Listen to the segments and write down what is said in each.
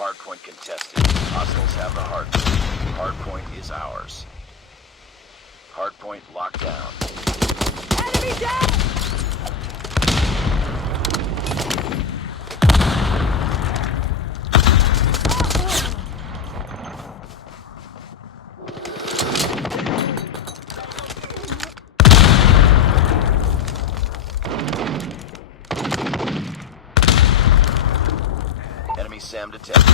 Hardpoint contested. Hostiles have the hardpoint. Hardpoint is ours. Hardpoint locked down. Enemy down! Enemy SAM detected.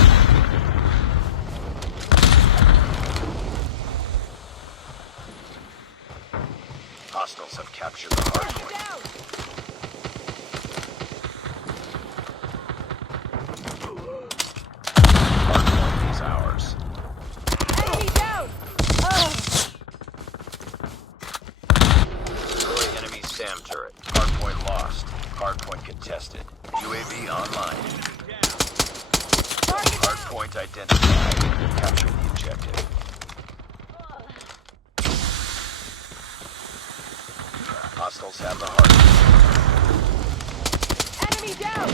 Hostiles have captured the hardpoint. Hardpoint is ours. Enemy down! Destroy enemy SAM turret. Hardpoint lost. Hardpoint contested. UAV online. Hardpoint identified. Capture the objective. Hostiles have the hardpoint. Enemy down!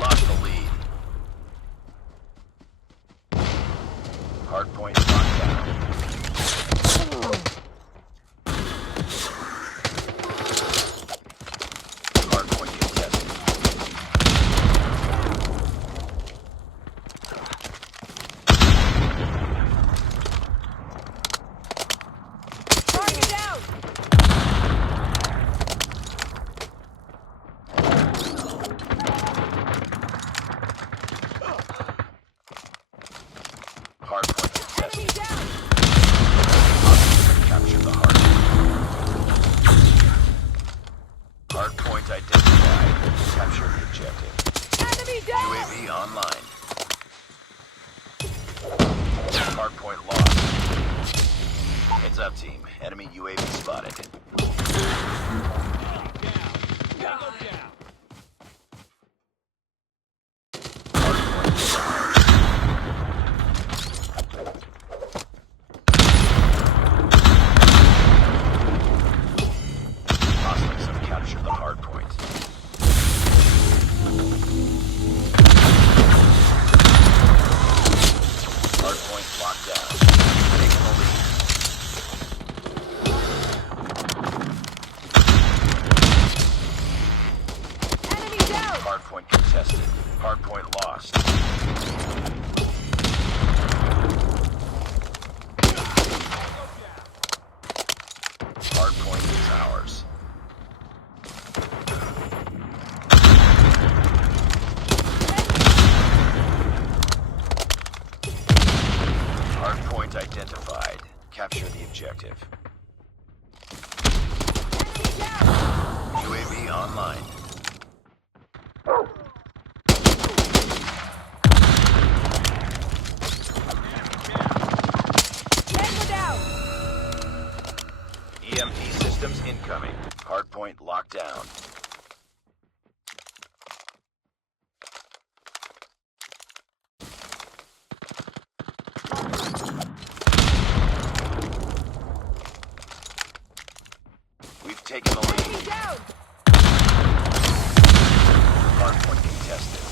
Lost the lead. Hardpoint locked down. Hardpoint contested. Target down! Hardpoint contested. Enemy down! Hostiles capture the hardpoint. Hardpoint identified. Capture the objective. Enemy down! UAV online. Hardpoint lost. Heads up, team. Enemy UAV spotted. Hardpoint is ours. Hostiles have captured the hardpoint. Hardpoint locked down. Taking the lead. Enemy down! Hardpoint contested. Hardpoint lost. Hardpoint is ours. Hardpoint identified. Capture the objective. Enemy down! UAV online. Tango down! EMP systems incoming. Hardpoint locked down. We've taken the lead. Enemy down! Hardpoint contested.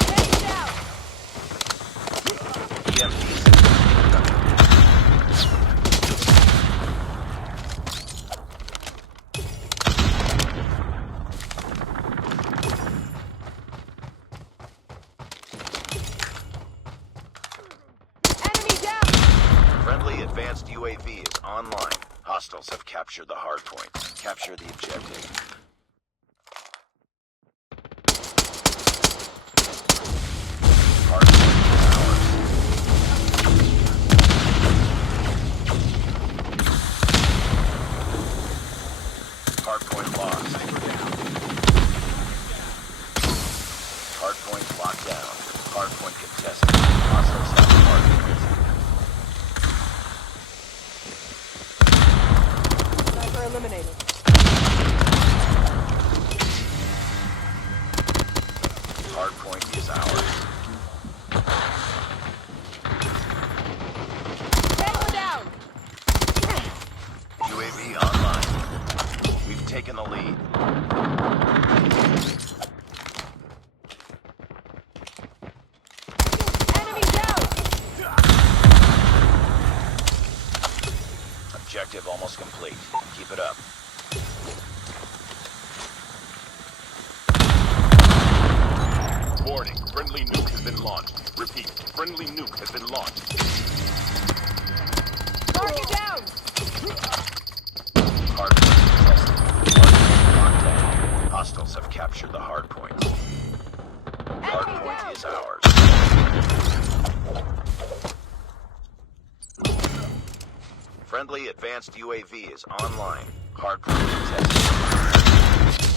Tango down! EMP systems incoming. Enemy down! Friendly advanced UAV is online. Hostiles have captured the hardpoint. Capture the objective. Hardpoint is ours. Hardpoint lost. Hardpoint locked down. Hardpoint contested. Hostiles have the hardpoint. Sniper eliminated. Hardpoint is ours. Tango down. UAV online. We've taken the lead. Enemy down. Objective almost complete. Keep it up. Warning, friendly nuke has been launched. Repeat, friendly nuke has been launched. Target down. Hardpoint contested. Hardpoint locked down. Hostiles have captured the hardpoint. Enemy Hardpoint down. is ours. Friendly advanced UAV is online. Hardpoint contested.